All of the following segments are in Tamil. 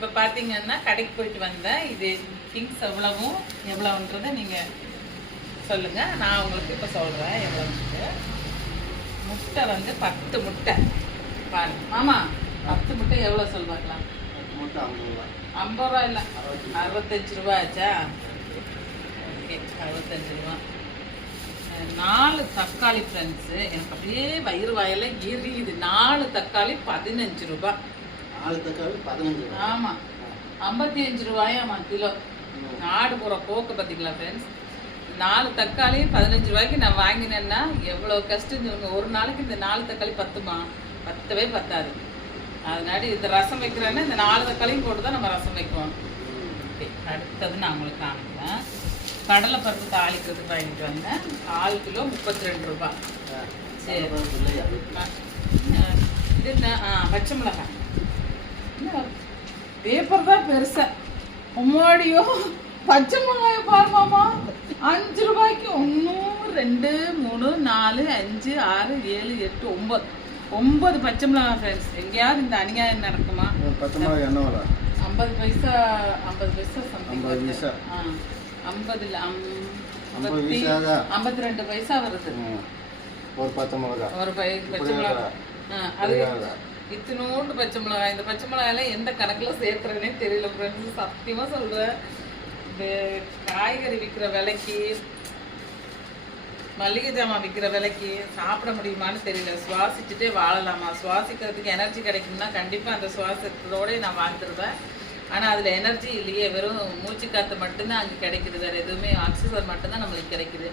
இப்போ பார்த்தீங்கன்னா கடைக்கு போயிட்டு வந்தேன். இது திங்ஸ் எவ்வளவுன்றதை நீங்கள் சொல்லுங்கள். நான் உங்களுக்கு இப்போ சொல்கிறேன் எவ்வளோன்ட்டு. முட்டை வந்து 10 முட்டை பாருங்க. ஆமாம், 10 முட்டை எவ்வளோ சொல்லுவாங்களாம்? 50 ரூபா இல்லை, 65 ரூபா ஆச்சா? ஓகே, 65 ரூபா. 4 தக்காளி ஃப்ரெண்ட்ஸு. எனக்கு அப்படியே வயிறு வாயில எரியுது. 4 தக்காளி 15 ரூபா. 4 தக்காளி 15 ரூபா. ஆமாம், 55 ரூபாயாம்மா கிலோ. நாடு போகிற போக்கு பார்த்தீங்களா ஃப்ரெண்ட்ஸ்? 4 தக்காளி 15 ரூபாய்க்கு நான் வாங்கினேன்னா எவ்வளோ கஷ்டம் சொல்லுங்க. ஒரு நாளைக்கு இந்த 4 தக்காளி பத்துமா? பத்தவே பத்தாது. அதனால இந்த ரசம் வைக்கிறேன்னா இந்த 4 தக்காளியும் போட்டு தான் நம்ம ரசம் வைக்குவோம். ஓகே, அடுத்தது நான் உங்களுக்கு காமிக்கிறேன். கடலை பருப்பு தாளிக்கிறதுக்கு வாங்கிட்டு வந்தேன். 1/4 கிலோ 32 ரூபா. சரி, இது என்ன? பச்சை மிளகாய். பேப்பர் தான் பெருசா. அம்மாடியோ, பச்சை மிளகாய பாருமாமா. 5 ரூபாய்க்கு 1 2 3 4 5 6 7 8 9 பச்சை மிளகாய் ஃப்ரெண்ட்ஸ். எங்கேயாவது இந்த அநியாயம் நடக்குமா? 50 பைசா 50 பைசா சம்திங். 50 இல்ல 52 பைசா வருது ஒரு பச்சை மிளகாய். ஒரு பச்சை மிளகாய். அது இத்தினோண்டு பச்சை மிளகாய். இந்த பச்சை மிளகாயெல்லாம் எந்த கணக்குல சேர்த்துறேன்னே தெரியல ஃப்ரெண்ட்ஸ். சத்தியமா சொல்றேன். இந்த காய்கறி விற்கிற விலைக்கு, மளிகை ஜாமான் விற்கிற விலைக்கு சாப்பிட முடியுமான்னு தெரியல. சுவாசிச்சுட்டே வாழலாமா? சுவாசிக்கிறதுக்கு எனர்ஜி கிடைக்கும்னா கண்டிப்பாக அந்த சுவாசத்தோட நான் வாழ்ந்துருவேன். ஆனால் அதில் எனர்ஜி இல்லையே. வெறும் மூச்சு காற்று மட்டும்தான் அங்கே கிடைக்குது. வேறு எதுவுமே ஆக்சிஜன் மட்டும்தான் நம்மளுக்கு கிடைக்குது.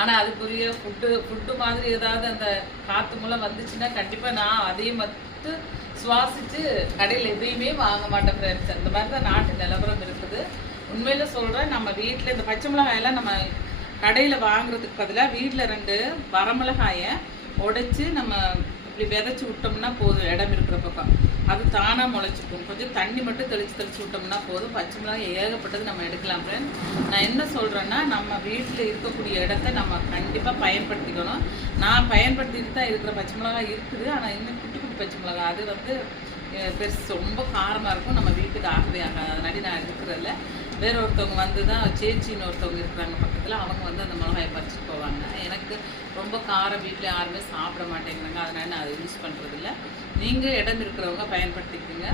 ஆனால் அதுக்குரிய ஃபுட்டு மாதிரி ஏதாவது அந்த காற்று மூலம் வந்துச்சுன்னா கண்டிப்பாக நான் அதையும் மட்டும் சுவாசித்து கடையில் எதையுமே வாங்க மாட்டேன் ஃப்ரெண்ட்ஸ். அந்த மாதிரி தான் நாட்டு நிலவரம் இருக்குது. உண்மையில சொல்கிறேன், நம்ம வீட்டில் இந்த பச்சை மிளகாயெல்லாம் நம்ம கடையில் வாங்குறதுக்கு பதிலாக வீட்டில் 2 வரமிளகாயை உடைச்சி நம்ம இப்படி விதைச்சி விட்டோம்னா போதும். இடம் இருக்கிற பக்கம் அது தானாக முளைச்சிக்கும். கொஞ்சம் தண்ணி மட்டும் தெளித்து விட்டோம்னா போதும். பச்சை மிளகாய் ஏகப்பட்டது நம்ம எடுக்கலாம் ஃப்ரெண்ட். நான் என்ன சொல்கிறேன்னா, நம்ம வீட்டில் இருக்கக்கூடிய இடத்த நம்ம கண்டிப்பாக பயன்படுத்திக்கணும். நான் பயன்படுத்திட்டு தான் இருக்கிற பச்சை மிளகாய் இருக்குது. ஆனால் இன்னும் குட்டி குட்டி பச்சை மிளகாய் அது வந்து பெருசு ரொம்ப காரமாக இருக்கும். நம்ம வீட்டுக்கு ஆகவே ஆகாது. அதனால நான் இருக்கிறதில்ல. வேற ஒருத்தவங்க வந்து தான் சேச்சின்னு ஒருத்தவங்க இருக்கிறாங்க பக்கத்தில். அவங்க வந்து அந்த மிளகாயை பறிச்சுட்டு போவாங்க. எனக்கு ரொம்ப காரம் வீட்டில் யாருமே சாப்பிட மாட்டேங்கிறாங்க. அதனால நான் அதை யூஸ் பண்ணுறதில்ல. நீங்கள் இடம் இருக்கிறவங்க பயன்படுத்திக்கோங்க.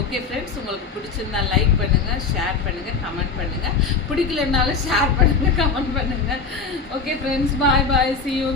ஓகே ஃப்ரெண்ட்ஸ், உங்களுக்கு பிடிச்சிருந்தா லைக் பண்ணுங்கள், ஷேர் பண்ணுங்கள், கமெண்ட் பண்ணுங்கள். பிடிக்கலன்னாலும் ஷேர் பண்ணுங்கள், கமெண்ட் பண்ணுங்கள். Okay friends, bye bye. see you.